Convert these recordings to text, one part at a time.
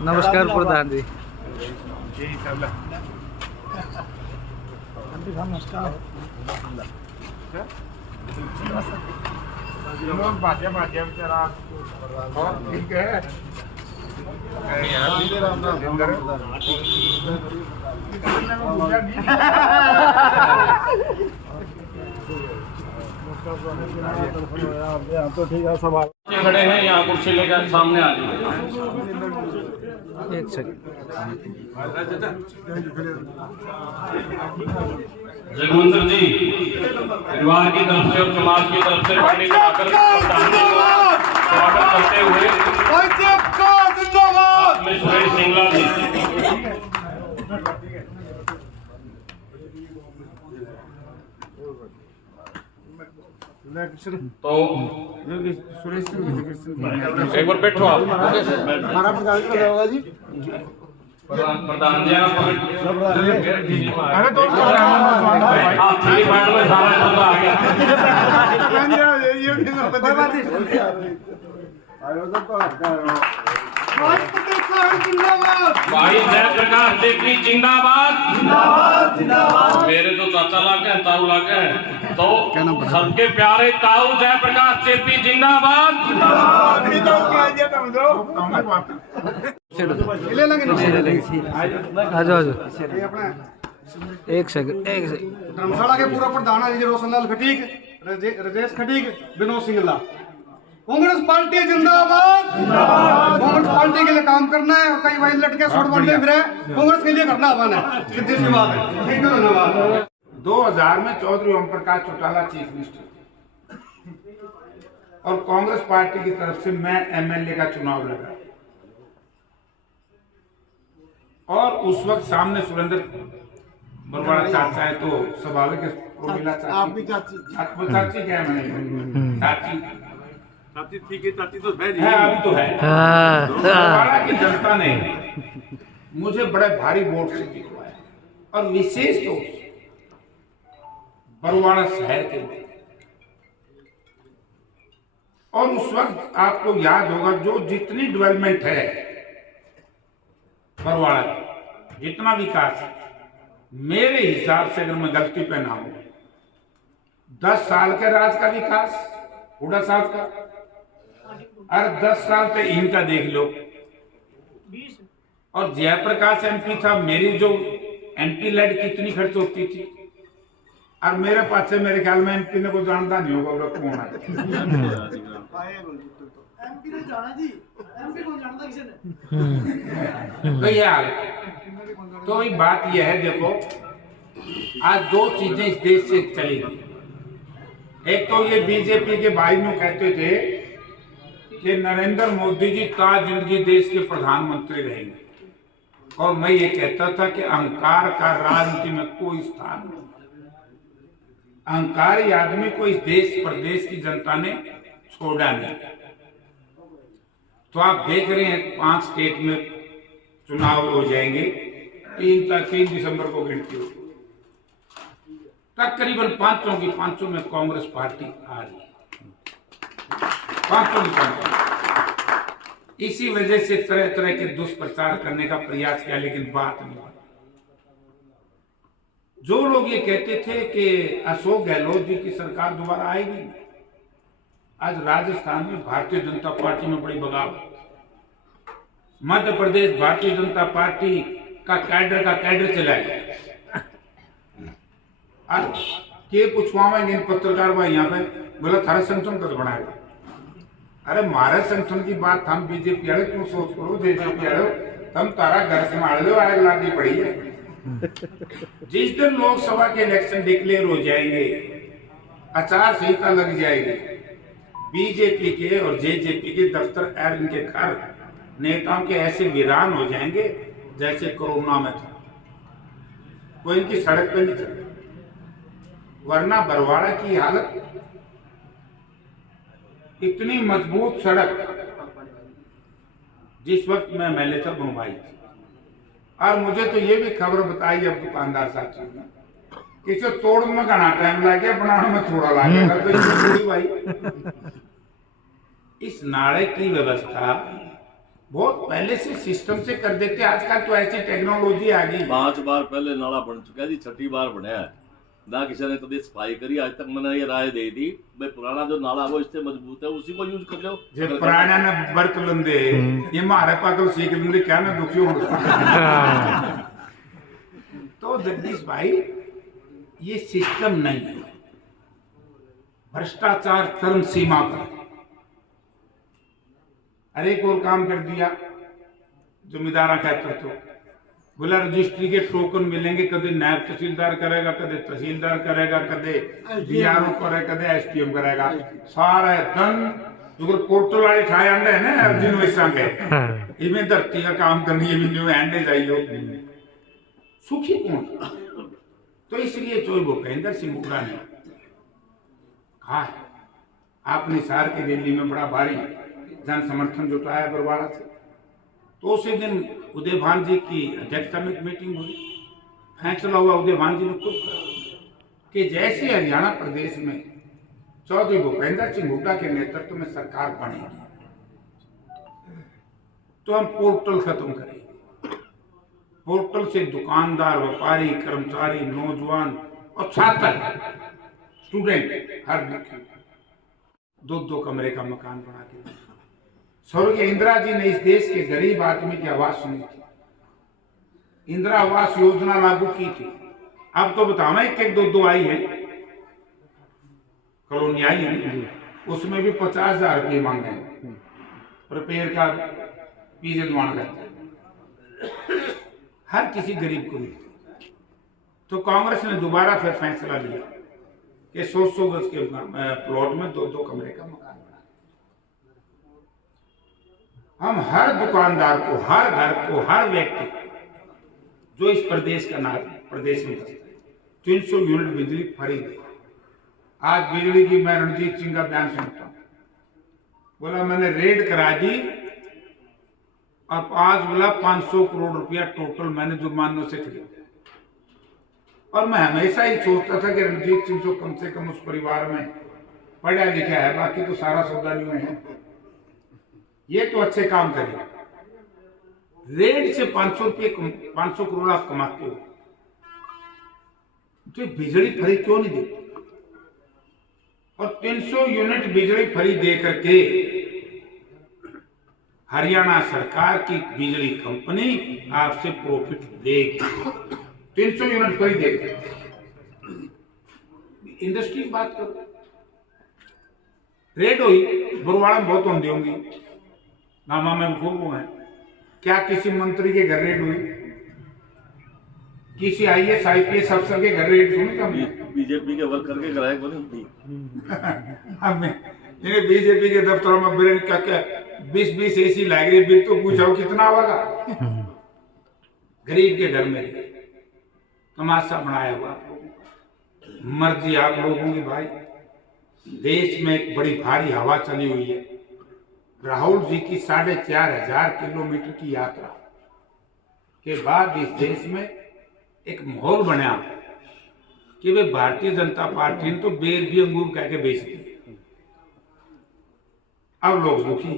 नमस्कार प्रधान जी। नमस्कार। ठीक है। तो ठीक है, सवाल खड़े हैं यहाँ कुर्सी लेकर सामने आ जाइए। एक सेकंड। जगमंदिर जी परिवार की तरफ से और समाज की तरफ से पानी लगाकर स्वागत करते हुए सुरेश सिंगला जी। तो एक बार बैठो आप। हमारा प्रधान होगा जी। प्रधान जी अरे तो आप थ्री पॉइंट में सारा मुद्दा आ गया। भाई जयप्रकाश जेपी जिंदाबाद। मेरे तो चाचा लागे हैं, ताऊ लागे हैं, तो सबके प्यारे ताऊ जयप्रकाश जेपी जिंदाबाद। एक सेकंड। धर्मशाला के पूरा प्रधान है रोशनलाल खटीक, राजेश खटीक, विनोद सिंगला। कांग्रेस पार्टी जिंदाबाद। कांग्रेस पार्टी के लिए काम करना है और कई भाई लटके छोड़ बनते फिर कांग्रेस के लिए करना है, सीधी सी बात है। ठीक है, धन्यवाद। 2000 में चौधरी ओम प्रकाश चौटाला चीफ मिनिस्टर और कांग्रेस पार्टी की तरफ से मैं एमएलए का चुनाव लड़ा और उस वक्त सामने सुरेंद्र बरवाड़ा चाचा है, तो स्वाभाविक है चाची क्या है, चाची ठीक है, चाची तो है अभी तो है। बरवाड़ा की जनता ने मुझे बड़े भारी वोट से जितवाया और विशेष तौर से बरवाड़ा शहर के लिए। और उस वक्त आपको याद होगा जो जितनी डेवलपमेंट है बरवाड़ा की, जितना विकास है, मेरे हिसाब से अगर मैं गलती पे ना हूं 10 साल के राज का विकास हुड्डा साहब का, और 10 साल पे इनका देख लो। और जयप्रकाश एमपी था, मेरी जो एमपी लेड कितनी खर्च होती थी, और मेरे पास से मेरे ख्याल में एमपी ने को जानता नहीं होगा वो कौन है। तो ये हाल, तो एक बात यह है, देखो आज 2 चीजें इस देश से चलेगी। एक तो ये बीजेपी के भाई में कहते थे कि नरेंद्र मोदी जी ता जिंदगी देश के प्रधानमंत्री रहेंगे, और मैं ये कहता था कि अहंकार का राजनीति में कोई स्थान नहीं। अहंकारी आदमी को इस देश प्रदेश की जनता ने छोड़ा नहीं। तो आप देख रहे हैं 5 स्टेट में चुनाव हो जाएंगे, 3 दिसंबर को गिनती होगी, तकरीबन 5 की 5 में कांग्रेस पार्टी आ रही है, 5 की 5। इसी वजह से तरह तरह के दुष्प्रचार करने का प्रयास किया, लेकिन बात नहीं। जो लोग ये कहते थे कि अशोक गहलोत जी की सरकार दोबारा आएगी, आज राजस्थान में भारतीय जनता पार्टी में बड़ी बगावत, मध्य प्रदेश भारतीय जनता पार्टी का कैडर चला गया। आज के पूछवाएंगे इन पत्रकार भाई यहाँ पे, बोला थारा संगठन कद बनाएगा। अरे महाराज संगठन की बात हम बीजेपी वाले क्यों सोच करो, बीजेपी वाले हम तारा घर संभाल लो, आग लागी पड़ी है। जिस दिन लोकसभा के इलेक्शन डिक्लेयर हो जाएंगे, आचार संहिता लग जाएगी, बीजेपी के और जेजेपी के दफ्तर और इनके घर नेताओं के ऐसे वीरान हो जाएंगे जैसे कोरोना में था, कोई इनकी सड़क पे नहीं चले। वरना बरवाड़ा की हालत, इतनी मजबूत सड़क जिस वक्त मैं एमएलए था बनवाई थी। और मुझे तो ये भी खबर बताई अब दुकानदार साथियों ने किसी तोड़ में घना टाइम लग गया, बनाने में थोड़ा लग गया तो इसमें भाई। इस नाले की व्यवस्था बहुत पहले से सिस्टम से कर देते। आजकल तो ऐसी टेक्नोलॉजी आ गई। 5 बार पहले नाला बन चुका है जी, 6ठी बार बनया है ना, किसी ने कभी सफाई करी। आज तक मैंने ये राय दी थी भाई पुराना जो नाला वो इससे मजबूत है, उसी को यूज कर लो। जे पुराना ने बरत लंदे ये मारे पागल सीख लंदे, क्या मैं दुखी हूं। तो जगदीश भाई ये सिस्टम नहीं है, भ्रष्टाचार चरम सीमा पर। हर एक और काम कर दिया जमींदारा कहते तो बोला रजिस्ट्री के टोकन मिलेंगे, कदे नायब तहसीलदार करेगा, कदे तहसीलदार करेगा, कदे डीआरओ करेगा, कदे एसडीएम करेगा। सारा धन जो पोर्टल वाले ठाए आंडे है ना अर्जुन वैसा के इनमें धरती का काम करनी है, भी एंडे जाइयो सुखी कौन। तो इसलिए जो भूपेंद्र सिंह हुड्डा ने कहा है, आपने सार की दिल्ली में बड़ा भारी जन समर्थन जुटाया बरवाड़ा से। तो उसी दिन उदय भान जी की अध्यक्षता में एक मीटिंग हुई, फैसला हुआ उदय भान जी ने खुद कहा कि जैसे हरियाणा प्रदेश में चौधरी भूपेंद्र सिंह हुड्डा के नेतृत्व में सरकार बनेगी तो हम पोर्टल खत्म करेंगे। पोर्टल से दुकानदार, व्यापारी, कर्मचारी, नौजवान और छात्र, स्टूडेंट हर 2-2 कमरे का मकान बना के। स्वर्गीय इंदिरा जी ने इस देश के गरीब आदमी की आवाज सुनी थी, इंदिरा आवास योजना लागू की थी। अब तो बताओ 1-1, 2-2 आई है, कॉलोनी आई है, उसमें भी 50,000 रुपये मांगे हैं रिपेयर का, पीजे दुआन का, हर किसी गरीब को मिलता। तो कांग्रेस ने दोबारा फिर फैसला लिया कि 100 गज के प्लॉट में 2-2 कमरे का मकान बना। हम हर दुकानदार को, हर घर को, हर व्यक्ति जो इस प्रदेश का नाम प्रदेश में 300 यूनिट बिजली फ्री दे। आज बिजली की मैं रणजीत सिंह का बयान सुनता हूं, बोला मैंने रेड करा दी और आज बोला 500 करोड़ रुपया टोटल मैंने जुर्मानों से खरीदा। और मैं हमेशा ही सोचता था कि रणजीत सिंह तो कम से कम उस परिवार में पढ़ा लिखा है, बाकी तो सारा सौदा नहीं है, ये तो अच्छे काम करेगा। रेड से 500 करोड़ आप कमाते हो तो बिजली फ्री क्यों नहीं देते? और 300 यूनिट बिजली फ्री दे करके हरियाणा सरकार की बिजली कंपनी आपसे प्रॉफिट लेगी। 300 यूनिट फ्री देगी। इंडस्ट्री की बात करो, रेड हुई बरवाड़ा में बहुत होंगी होंगी, नामा में खूब हुए हैं। क्या किसी मंत्री के घर रेड हुई? किसी IAS IPS अफसर के घर रेड सुनी कभी? बीजेपी के वर्कर के कराए को नहीं हमने बीजेपी के दफ्तरों में बिल क्या 20 ऐसी लाग रही, बिल तो पूछाओ कितना होगा। गरीब के घर में तमाशा बनाया हुआ, मर्जी आप लोगों की। भाई देश में एक बड़ी भारी हवा चली हुई है। राहुल जी की 4,500 किलोमीटर की यात्रा के बाद इस देश में एक माहौल बना कि वे भारतीय जनता पार्टी ने तो बेर भी अंगूर कह के बेच दिए। अब लोग सुखी,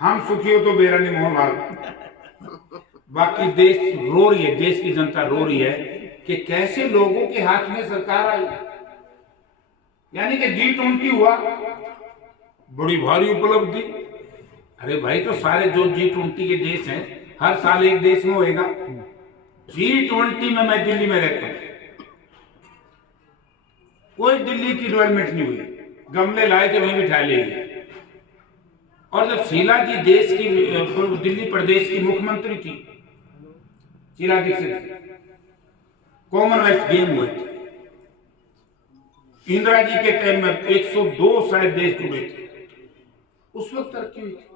हम सुखी हो तो बेरा नहीं मोहन लाल। बाकी देश रो रही है, देश की जनता रो रही है कि कैसे लोगों के हाथ में सरकार आई। यानी कि G20 हुआ, बड़ी भारी उपलब्धि। अरे भाई तो सारे जो G20 के देश हैं हर साल एक देश में होएगा। G20 में मैं दिल्ली में रहता हूं, कोई दिल्ली की डेवलपमेंट नहीं हुई, गमले लाए थे वहीं बिठा ले गए। और जब शीला जी देश की दिल्ली प्रदेश की मुख्यमंत्री थी, शीला दीक्षित, कॉमनवेल्थ गेम हुए थे। इंदिरा जी के टाइम में 102 शायद देश जुड़े थे, उस वक्त तरक्की हुई थी।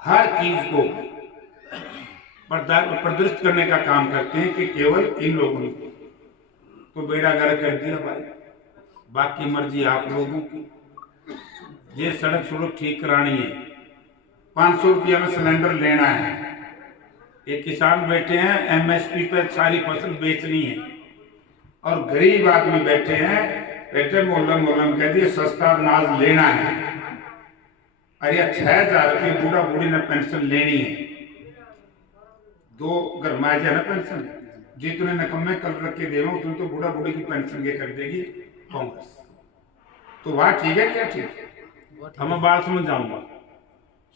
हर चीज को प्रदर्शित करने का काम करते हैं कि केवल इन लोगों ने तो बेड़ा गर्क कर दिया भाई, बाकी मर्जी आप लोगों की। ये सड़क ठीक करानी है, 500 रुपया में सिलेंडर लेना है, एक किसान बैठे हैं एमएसपी पर सारी फसल बेचनी है, और गरीब आदमी बैठे हैं बेटे मोलम मोलम कह दिए सस्ता अनाज लेना है, और यह 6,000 की बूढ़ा बूढ़ी ने पेंशन लेनी है। 2 गरमाए जाए ना पेंशन, जितने नकम्मे कल रख के दे उतने तो बूढ़ा बूढ़ी की पेंशन के कर देगी कांग्रेस। तो वह ठीक है क्या? ठीक है। हम बाल समझ जाऊंगा,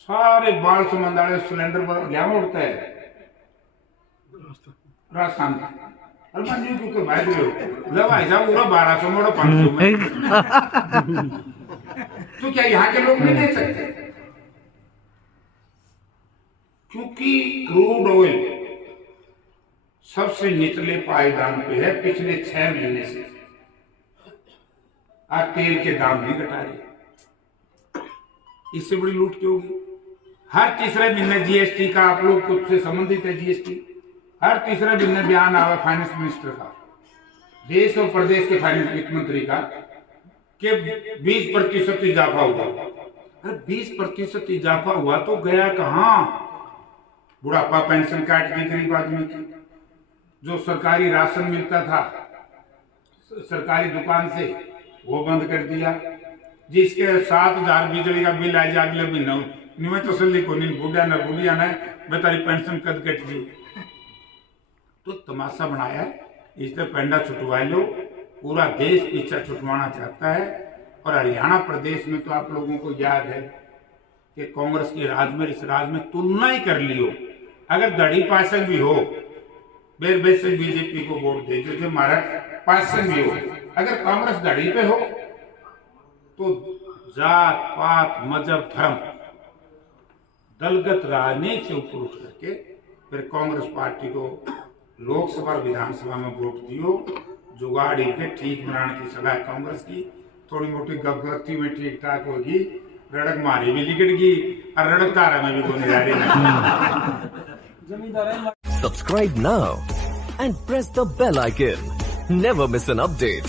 सारे बाल समझ वाले सिलेंडर पर लिया उड़ता है राजस्थान का अलमान जी क्योंकि भाई लो भाई साहब पूरा 1200 मोड़ो 500 में तो क्या यहाँ के लोग नहीं दे सकते? क्योंकि क्रूड ऑयल सबसे निचले पायदान पे है पिछले 6 महीने से, और तेल के दाम नहीं घटा रहे। इससे बड़ी लूट क्यों होगी? हर तीसरे महीने जीएसटी का, आप लोग खुद से संबंधित है जीएसटी, हर तीसरे महीने बयान आवा फाइनेंस मिनिस्टर का, देश और प्रदेश के फाइनेंस वित्त मंत्री का, कि 20% इजाफा हुआ। अरे 20% इजाफा हुआ तो गया कहाँ? बुढ़ापा पेंशन काट दी गरीब आदमी की, जो सरकारी राशन मिलता था सरकारी दुकान से वो बंद कर दिया, जिसके 7,000 बिजली का बिल आए अगले महीने निवे तसल्ली को नहीं बूढ़ा न बूढ़िया न बेचारी पेंशन कद कट दी। तो तमाशा बनाया, इससे पेंडा छुटवा लो। पूरा देश पीछा छुटवाना चाहता है। और हरियाणा प्रदेश में तो आप लोगों को याद है कि कांग्रेस के राज में, इस राज में तुलना ही कर लियो, अगर दड़ी पार्षद भी हो बेर बेर से बीजेपी को वोट दे, जो हमारा पार्षद भी हो, अगर कांग्रेस दड़ी पे हो तो जात पात मजहब धर्म दलगत राजनीति से ऊपर उठ करके फिर कांग्रेस पार्टी को लोकसभा और विधानसभा में वोट दियो। जुगाड़ी के ठीक बनाने की सलाह कांग्रेस की। थोड़ी मोटी गपगप्ती में ठीक ठाक होगी, रड़क मारी भी लिकड़गी और रड़क तारा में भी कोई जा रही। Subscribe now and press the bell icon. Never miss an update.